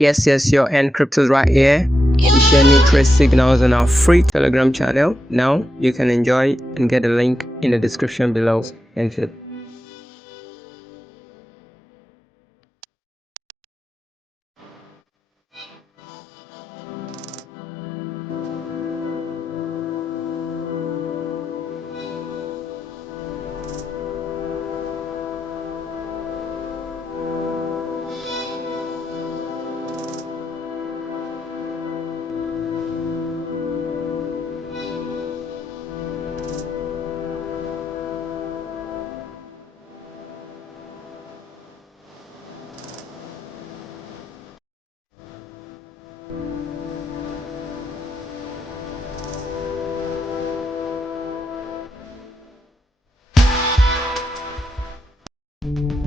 Yes, your Encrypt is right here. We share new trade signals on our free Telegram channel. Now you can enjoy and get a link in the description below. Thank you.